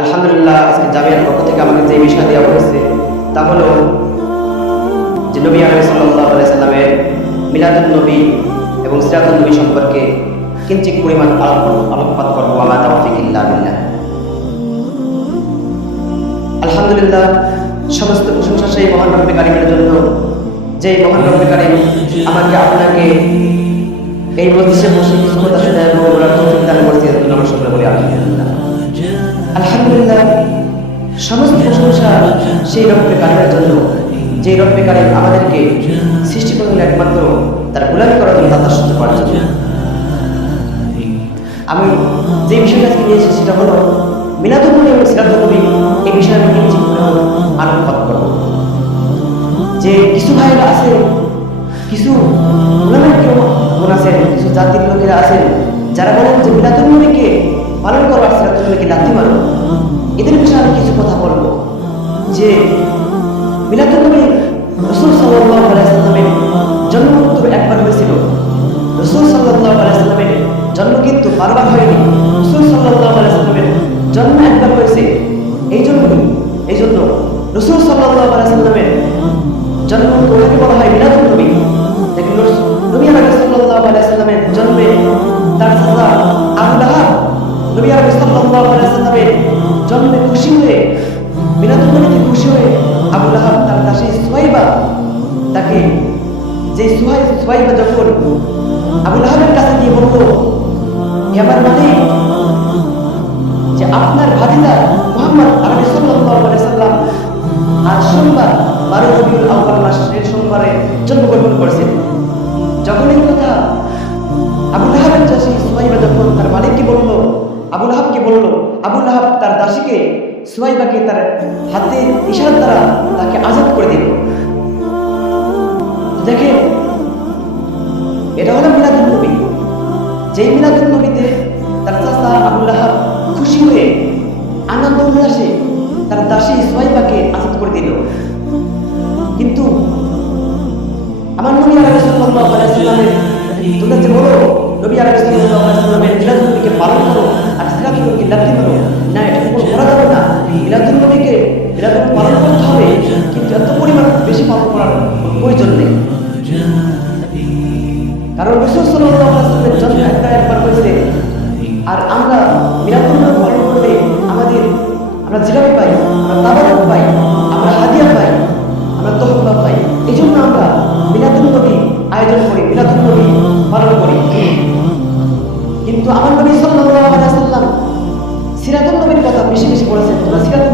আলহামদুলিল্লাহ, আজকে জামিয়ার পক্ষ থেকে আমাকে যে বিষয় দেওয়া হয়েছে তা হলো যে নবী সাল্লাল্লাহু আলাইহি সাল্লামের মিলাদুন নবী এবং সিরাতুন নবী সম্পর্কে কিঞ্চিত পরিমাণ আলোকপাত করবো। ওয়া তাওফিক ইল্লা বিল্লাহ। আলহামদুলিল্লাহ, সমস্ত প্রশংসা সেই মহান রব্বে কারিমের জন্য, যে মহান রব্বে কারিম আমাকে আপনাকে এই মজলিসে বসে কিছু কথা শোনা এবং বলার তৌফিক দান করেছে। এর জন্য আমরা সকলে বলি আলহামদুলিল্লাহ। আলহামদুলিল্লাহ, সমস্ত প্রশংসা সেই রব্বে কারিমের জন্য, যে রব্বে কারিম আমাদেরকে সৃষ্টি করলেন একমাত্র তার গোলামি করার জন্য, তার দাসত্ব করার জন্য। আমি যে বিষয়টা আজকে নিয়েছি সেটা হলো মিলাদুন নবী এবং সিরাতুন নবী। এই বিষয়ে আমি কিঞ্চিত আলোকপাত করব। যে কিছু ভাইরা আছে, কিছু উলামায়ে কেরাম আছেন, কিছু জাতির লোকেরা আছেন যারা বলেন যে মিলাদুন নবীকে পালন করো আর সিরাতুন নবীকে লাথি মারো। এদের বিষয়ে আমি কিছু কথা বলবো। যে মিলাদুন নবী রাসূল সাল্লাল্লাহু আলাইহি সাল্লামের জন্ম মাত্র একবার হয়েছিল। রাসূল সাল্লাল্লাহু আলাইহি সাল্লামের জন্ম কিন্তু বারবার হয়নি। রাসূল সাল্লাল্লাহু আলাইহি সাল্লামের জন্ম একবার হয়েছে। এই জন্য রাসূল সাল্লাল্লাহু আলাইহি সাল্লামের জন্ম ওটাকে বলা হয় মিলাদুন নবী। দেখেন, নবী সাল্লাল্লাহু আলাইহি সাল্লামের জন্মে তার চাচা আবু লাহাব নবী সাল্লাল্লাহু আলাইহি সাল্লামের জন্মে খুশি হয়ে, মিলাদুন নবীতে খুশি হয়ে আবু লাহাব তার দাসী সুহাইবা তাকে, যে সুহাইবা যখন আবু লাহাবের কাছে গিয়ে বলল, আমার মানে যে আপনার ভাতিজা মুহাম্মদ আরবি সাল্লাল্লাহু আলাইহি সাল্লাম আজ সোমবার 12 রবিউল আউয়াল মাসের সোমবারে জন্মগ্রহণ করেছেন। যখন এই কথা আবু লাহাবের দাসী সুহাইবা যখন তার মালিককে বলল, আবু লাহাব তার দাসীকে সুহাইবাকে তার হাতে ইশারা দ্বারা তাকে আজাদ করে দিল। দেখেন, এটা হলো মিলাদুন নবী। যেই মিলাদুন নবীতে তার চাচা আবু লাহাব খুশি হয়ে আনন্দ উল্লাসে তার দাসী সুহাইবাকে আজাদ করে দিল। কিন্তু আমার নবী সাল্লাল্লাহু আলাইহি সাল্লামের তোমরা যে বলো নবী সাল্লাল্লাহু আলাইহি সাল্লামের মিলাদুন নবীকে পালন করো আর সিরাতুন নবীকে লাথি মারো, না, এটা করা যাবে না। মিলাদুন নবীকে পালন করতে হবে, কিন্তু এত পরিমাণ বেশি পালন করার প্রয়োজন নেই। কারণ রাসূল সাল্লাল্লাহু আলাইহি সাল্লামের জন্ম একবার হয়েছে। আর আমরা মিলাদুন নবী পালন করলে আমরা জিলাপি পাই, আমরা তাবারুক পাই, আমরা হাদিয়া পাই, আমরা তোহফা পাই। এই জন্য আমরা মিলাদুন নবী আয়োজন করি, মিলাদুন নবী পালন করি। কিন্তু আমার নবী সাল্লাল্লাহু আলাইহি সাল্লাম সিরাতুন নবীর কথা বেশি বেশি বলেছেন। তোমরা সিরাতুন